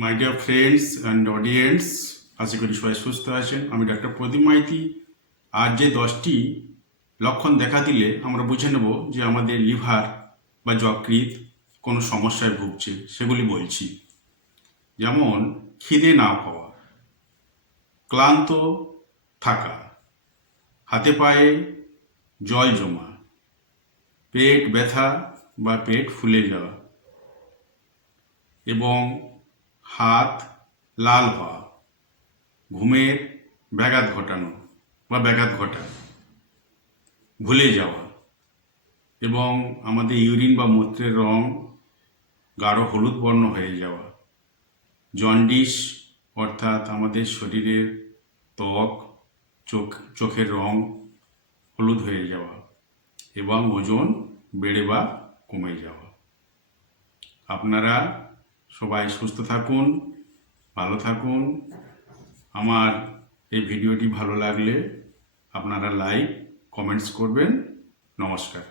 My dear friends and audience, আশা করি সবাই সুস্থ আছেন। আমি ডাক্তার প্রদীপ মাইতি। আজ যে 10টি লক্ষণ দেখা দিলে আমরা বুঝে নেব যে আমাদের লিভার বা যকৃৎ কোনো সমস্যায় ভুগছে, সেগুলি বলছি। যেমন খিদে না পাওয়া, ক্লান্ত থাকা, হাতে পায়ে জল জমা, পেট ব্যথা বা পেট ফুলে যাওয়া এবং হাত লাল হওয়া, ঘুমের ব্যাঘাত ঘটানো বা ব্যাঘাত ঘটা, ভুলে যাওয়া এবং আমাদের ইউরিন বা মূত্রের রং গাঢ় হলুদ বর্ণ হয়ে যাওয়া, জন্ডিস অর্থাৎ আমাদের শরীরের ত্বক চোখের রং হলুদ হয়ে যাওয়া এবং ওজন বেড়ে বা কমে যাওয়া। আপনারা সবাই সুস্থ থাকুন, ভালো থাকুন। আমার এই ভিডিওটি ভালো লাগলে আপনারা লাইক কমেন্টস করবেন। নমস্কার।